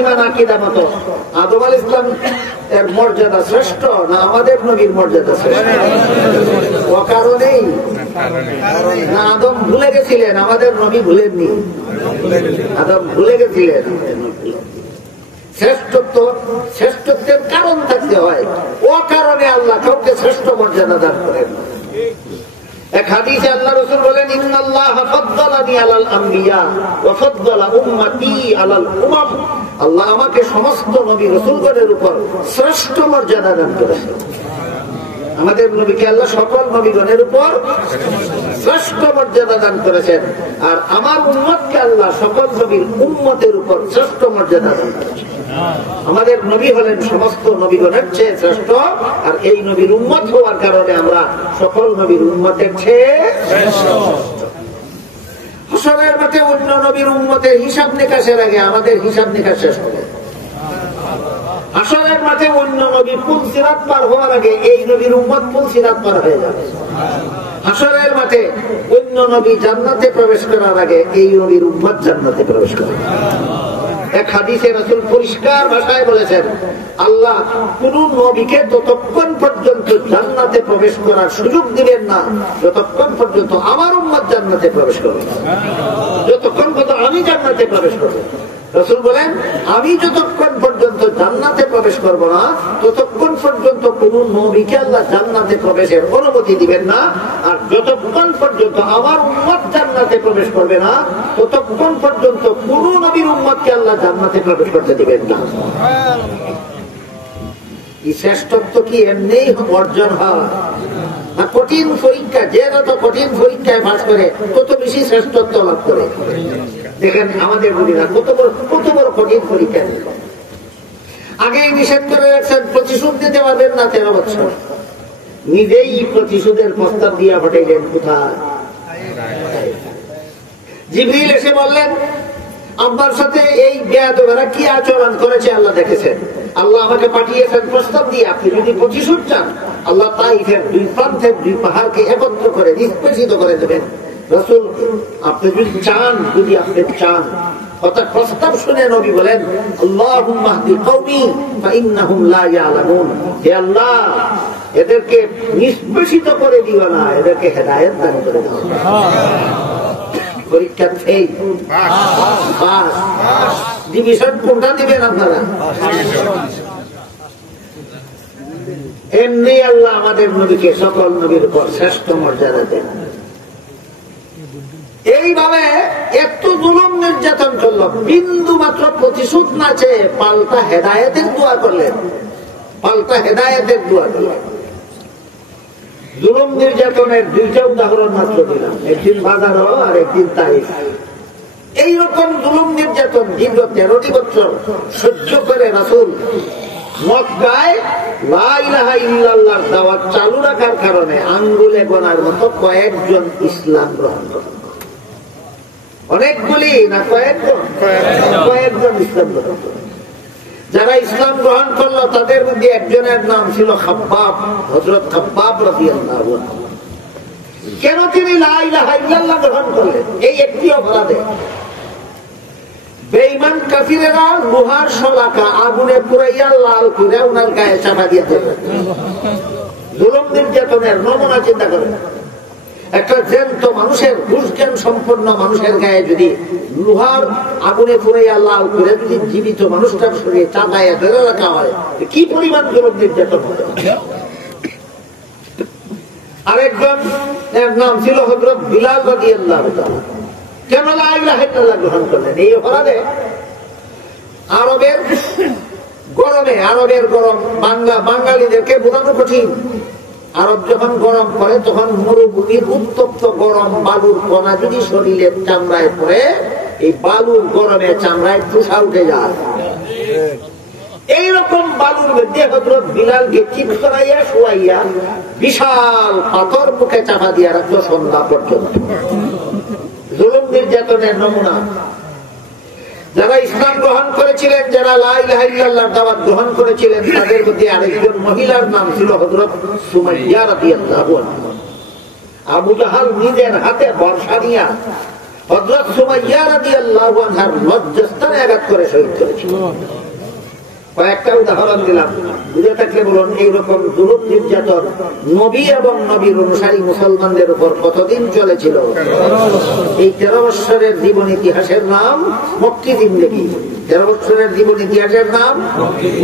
ইমান আকীদা মতো আদম আলাইহিস সালাম এর মর্যাদা শ্রেষ্ঠ না আমাদের নবীর মর্যাদা শ্রেষ্ঠ? ও কারণেই না আদম ভুলে গেছিলেন, আমাদের নবী ভুলেননি। আদম ভুলে গেছিলেন। শ্রেষ্ঠত্বের কারণ থাকতে হয়, ও কারণে আল্লাহ কাউকে শ্রেষ্ঠ মর্যাদা দান করেন। এক হাদিসে আল্লাহ রাসূল বলেন, ইন্নাল্লাহা ফাদ্দালানি আলাল আমবিয়া ওয়া ফাদ্দালা উম্মতি আলাল উমাম। আল্লাহ আমাকে সমস্ত নবী রাসূলগণের উপর শ্রেষ্ঠ মর্যাদা দান করেছেন। আমাদের নবীকে আল্লাহ সকল নবীগণের উপর শ্রেষ্ঠ মর্যাদা দান করেছেন, আর আমার উম্মতকে আল্লাহ সকল নবীর উম্মতের উপর শ্রেষ্ঠ মর্যাদা দান করেছেন। আমাদের নবী হলেন সমস্ত নবীগণের চেয়ে শ্রেষ্ঠ, আর এই নবীর উম্মত হওয়ার কারণে আমরা সকল নবীর উম্মতের চেয়ে শ্রেষ্ঠ। হাসরের মাঠে অন্য নবীর উম্মতের হিসাব নিকাশের আগে আমাদের হিসাব নিকাশ শেষ হবে। হাসরের মাঠে অন্য নবী পুল সিরাত পার হওয়ার আগে এই নবীর উম্মত পুল সিরাত পার হয়ে যাবে। হাসরের মাঠে অন্য নবী জান্নাতে প্রবেশ করার আগে এই নবীর উম্মত জান্নাতে প্রবেশ করবে। এক হাদিসে রাসূল পরিষ্কার ভাষায় বলেছেন, আল্লাহ কোন নবীকে ততক্ষণ পর্যন্ত জান্নাতে প্রবেশ করার সুযোগ দিবেন না যতক্ষণ পর্যন্ত আমার উম্মত জান্নাতে প্রবেশ করবে, যতক্ষণ পর্যন্ত আমি জান্নাতে প্রবেশ করব। রাসূল বলেন, আমি যতক্ষণ পর্যন্ত জান্নাতে প্রবেশ করব না ততক্ষণ পর্যন্ত কোন নবীকে আল্লাহ জান্নাতে প্রবেশের অনুমতি দিবেন না, আর যতক্ষণ পর্যন্ত আমার উম্মত জান্নাতে প্রবেশ করবে না ততক্ষণ পর্যন্ত কোন নবীর উম্মতকে আল্লাহ জান্নাতে প্রবেশ করতে দিবেন না। এই শ্রেষ্ঠত্ব কি এমনি অর্জন হয়? কঠিন পরীক্ষা, যে যত কঠিন পরীক্ষায় পাস করে তত বেশি শ্রেষ্ঠত্ব লাভ করে। দেখেন আমাদের নবীরা কত বড় কঠিন পরীক্ষা। আগেই নিষেধ করে রাখছেন প্রতিশোধ দিতে পারবেন না 13 বছর, নিজেই প্রতিশোধের প্রস্তাব দিয়া পাঠাইলেন কোথায়? জিবরিল এসে বললেন, আব্বার সাথে এই বেয়াদবেরা কি আচরণ করেছে আল্লাহ দেখেছেন, আল্লাহ আমাকে পাঠিয়েছেন প্রস্তাব দিয়ে, আপনি যদি প্রতিশোধ চান আল্লাহ তাইফের দুই প্রান্তের দুই পাহাড়কে একত্র করে নিষ্পেষিত করে দেবেন। রাসূল আপনি যদি চান, অর্থাৎ প্রস্তাব শুনে নবী বলেন, আল্লাহুম্মা হদি কওমি ফাইন্নাহুম লা ইয়ালামুন। হে আল্লাহ, এদেরকে নিষ্পেষিত করে দিও না, এদেরকে হেদায়েত দান করে দাও। পরীক্ষা ফেল, পাস, ডিভিশন কোনটা দিবেন আপনারা? এমনি আল্লাহ আমাদের নবীকে সকল নবীর উপর শ্রেষ্ঠ মর্যাদা দেন। এইভাবে এত জুলুম নির্যাতন করল, বিন্দু মাত্র প্রতিশোধ না চেয়ে পাল্টা হেদায়েতের দোয়া করলেন, জুলুম নির্যাতনের দুইটা উদাহরণ মাত্র দিলাম, একদিন বাজার আর একদিন তাইফ। এইরকম জুলুম নির্যাতন দীর্ঘ 13টি বছর সহ্য করে রাসূল মক্কায় লা ইলাহা ইল্লাল্লাহর দাওয়াত চালু রাখার কারণে আঙ্গুলে গোনার মতো কয়েকজন ইসলাম গ্রহণ করে। অনেকগুলি না, কয়েকজন ইসলাম গ্রহণ করে। যারা ইসলাম গ্রহণ করলো তাদের মধ্যে একজনের নাম ছিল খাব্বাব, হযরত খাব্বাব রাদিয়াল্লাহু আনহু। কেন তিনি লা ইলাহা ইল্লাল্লাহ গ্রহণ করলেন? এই একটি অপরাধে বেঈমান কাফিরেরা লোহার শলাকা আগুনে পুড়াইয়া লাল করে ওনার গায়ে চাপা দিয়ে দেবে। জুলুম নির্যাতনের নমুনা চিন্তা করেন। একটা জ্যান্ত মানুষের, হুঁশজ্ঞান সম্পন্ন মানুষের গায়ে যদি লোহার আগুনে পুড়াইয়া লাল করে যদি জীবিত মানুষটার শরীরে চাপাইয়া ধরে রাখা হয়, কি পরিমাণ জুলুম নির্যাতন হবে। আরেকজন নাম ছিল হযরত বিলাল রাদিয়াল্লাহু তাআলা। কেন লা ইলাহা ইল্লাল্লাহ গ্রহণ করলেন? এই অপরাধে আরবের গরম বাঙালিদেরকে বোঝানো কঠিন। আরব যখন গরম পড়ে তখন মরুভূমির উত্তপ্ত গরম বালুর কণা যদি শরীরের চামড়ায় পড়ে, এই বালুর গরমে চামড়ায় ঠুসা উঠে যায়। এইরকম বালুর মধ্যে হযরত বিলালকে ঠিক করাইয়া শোয়াইয়া বিশাল পাথর মুখে চাপা দিয়া রাখতো সন্ধ্যা পর্যন্ত। জুলুম নির্যাতনের নমুনা। যারা ইসলাম গ্রহণ করেছিলেন, যারা লা ইলাহা ইল্লাল্লাহর দাওয়াত গ্রহণ করেছিলেন, তাদের মধ্যে আরেকজন মহিলার নাম ছিল হযরত সুমাইয়া রাদিয়াল্লাহু আনহা। আবু জাহাল নিজের হাতে বর্ষা নিয়া হযরত সুমাইয়া রাদিয়াল্লাহু আনহার লজ্জাস্থানে আঘাত করে শহীদ করেছিল। কয়েকটা উদাহরণ দিলাম, বুঝে থাকলে বলুন এইরকম জুলুম নির্যাতন নবী এবং নবীর অনুসারী মুসলমানদের উপর কতদিন চলেছিল। এই 13 বৎসরের জীবন ইতিহাসের নাম মক্কি জিন্দেগি। 13 বৎসরের জীবন ইতিহাসের নাম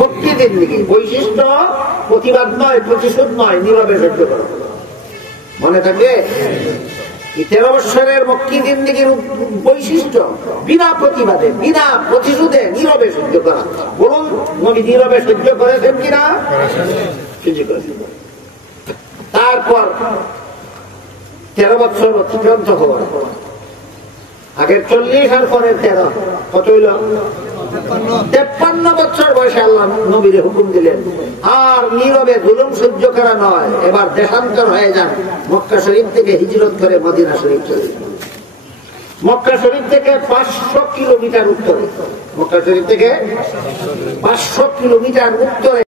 মক্কি জিন্দেগি। বৈশিষ্ট্য প্রতিবাদ নয়, প্রতিশোধ নয়, নীরবে সহ্য করা। মনে থাকবে 13 বৎসরের মক্কি জিন্দেগির বৈশিষ্ট্য বিনা প্রতিবাদে, বিনা প্রতিশোধে নীরবে সহ্য করা। বলুন নবী নীরবে সহ্য করেছেন কিনা? তারপর 13 বৎসর অতিক্রান্ত হওয়ার আগের 40 আর পরের 13 কত হইল? 53 বছর বয়সে আল্লাহ নবীরে হুকুম দিলেন আর নীরবে জুলুম সহ্য করা নয়, এবার দেশান্তর হয়ে যান। মক্কা শরীফ থেকে হিজরত করে মদিনা শরীফ চলে যান। মক্কা শরীফ থেকে 500 কিলোমিটার উত্তরে, মক্কা শরীফ থেকে 500 কিলোমিটার উত্তরে